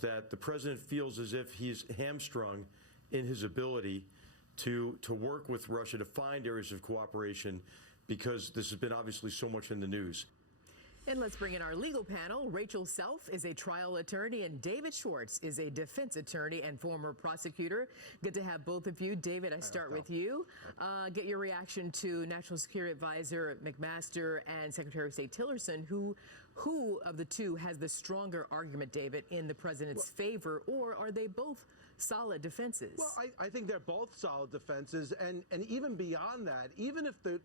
that the president feels as if he's hamstrung in his ability to work with Russia to find areas of cooperation, because this has been obviously so much in the news. And let's bring in our legal panel. Rachel Self is a trial attorney and David Schwartz is a defense attorney and former prosecutor. Good to have both of you. David, I start with you. Get your reaction to National Security Advisor McMaster and Secretary of State Tillerson. Who of the two has the stronger argument, David, in the president's favor, or are they both solid defenses? Well, I think they're both solid defenses, and even beyond that, even if the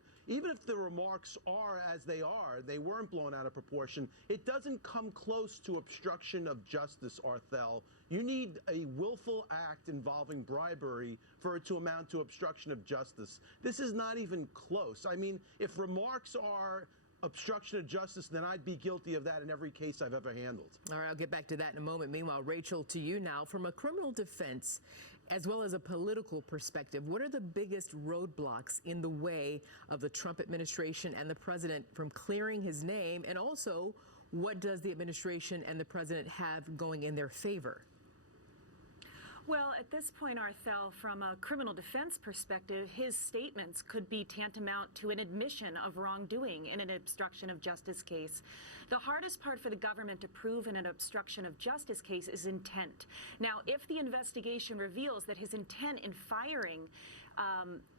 remarks are as they are, they weren't blown out of proportion, it doesn't come close to obstruction of justice, Arthel. You need a willful act involving bribery for it to amount to obstruction of justice. This is not even close. I mean, if remarks are obstruction of justice, then I'd be guilty of that in every case I've ever handled. All right, I'll get back to that in a moment. Meanwhile, Rachel, to you now, from a criminal defense as well as a political perspective, what are the biggest roadblocks in the way of the Trump administration and the president from clearing his name? And also, what does the administration and the president have going in their favor? Well, at this point, Arthel, from a criminal defense perspective, his statements could be tantamount to an admission of wrongdoing in an obstruction of justice case. The hardest part for the government to prove in an obstruction of justice case is intent. Now, if the investigation reveals that his intent in firing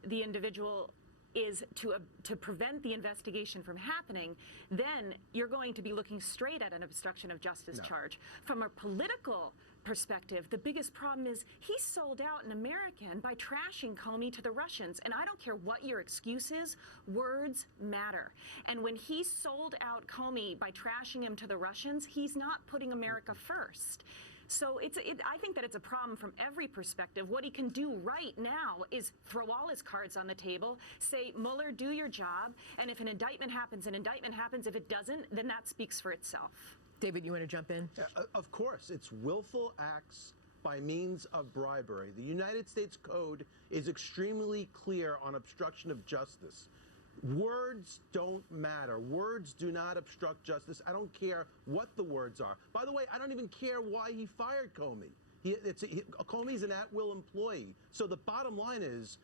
the individual is to prevent the investigation from happening, then you're going to be looking straight at an obstruction of justice charge. From a political perspective, the biggest problem is he sold out an American by trashing Comey to the Russians. And I don't care what your excuse is, words matter. And when he sold out Comey by trashing him to the Russians, he's not putting America first. So I think that it's a problem from every perspective. What he can do right now is throw all his cards on the table, say, Mueller, do your job, and if an indictment happens, an indictment happens. If it doesn't, then that speaks for itself. David, you want to jump in? Of course. It's willful acts by means of bribery. The United States Code is extremely clear on obstruction of justice. Words don't matter. Words do not obstruct justice. I don't care what the words are. By the way, I don't even care why he fired Comey. Comey's an at-will employee. So the bottom line is,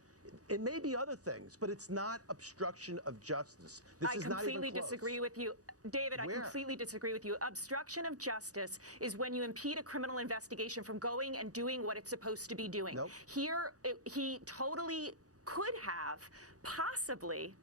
it may be other things, but it's not obstruction of justice. This is not even close. I completely disagree with you. David, I completely disagree with you. Obstruction of justice is when you impede a criminal investigation from going and doing what it's supposed to be doing. Nope. Here, he totally could have possibly,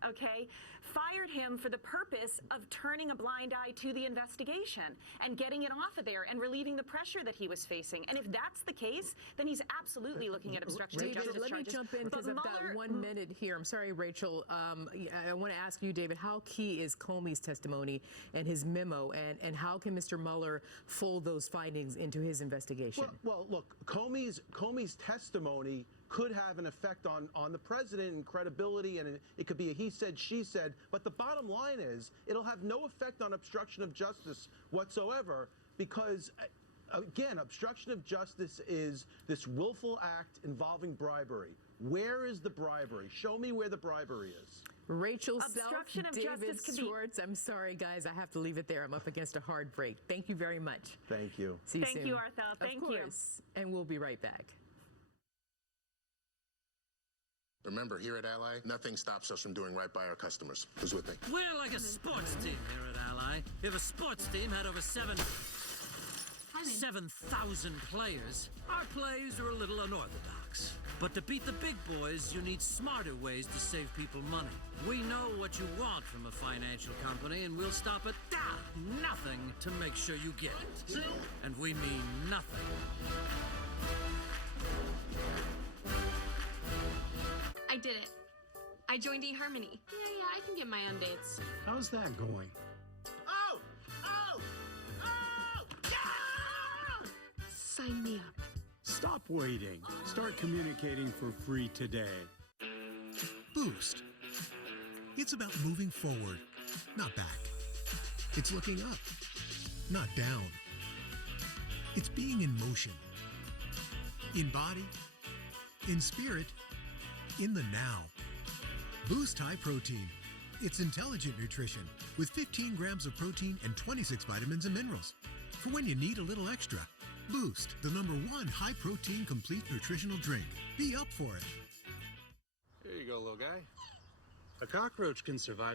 fired him for the purpose of turning a blind eye to the investigation and getting it off of there and relieving the pressure that he was facing. And if that's the case, then he's absolutely looking at obstruction of justice charges. Let me jump in because I've got 1 minute here. I'm sorry, Rachel. I want to ask you, David, how key is Comey's testimony and his memo, and how can Mr. Mueller fold those findings into his investigation? Well, look, Comey's testimony could have an effect on the president and credibility, and it could be a he said, she said. But the bottom line is it'll have no effect on obstruction of justice whatsoever, because, again, obstruction of justice is this willful act involving bribery. Where is the bribery? Show me where the bribery is. Rachel Self, obstruction of David justice Schwartz. I'm sorry, guys. I have to leave it there. I'm up against a hard break. Thank you very much. Thank you. See you soon. Thank you, Arthel. Thank you. Of course. And we'll be right back. Remember, here at Ally, nothing stops us from doing right by our customers. Who's with me? We're like a sports team here at Ally. If a sports team had over 7,000 players, our plays are a little unorthodox. But to beat the big boys, you need smarter ways to save people money. We know what you want from a financial company, and we'll stop at nothing to make sure you get it. And we mean nothing. I did it. I joined eHarmony. Yeah, I can get my own dates. How's that going? Oh! Yeah! Sign me up. Stop waiting. Start communicating for free today. Boost. It's about moving forward, not back. It's looking up, not down. It's being in motion. In body, in spirit, in the now. Boost High Protein. It's intelligent nutrition with 15 grams of protein and 26 vitamins and minerals for when you need a little extra. Boost, the #1 high-protein complete nutritional drink. Be up for it. Here you go, little guy. A cockroach can survive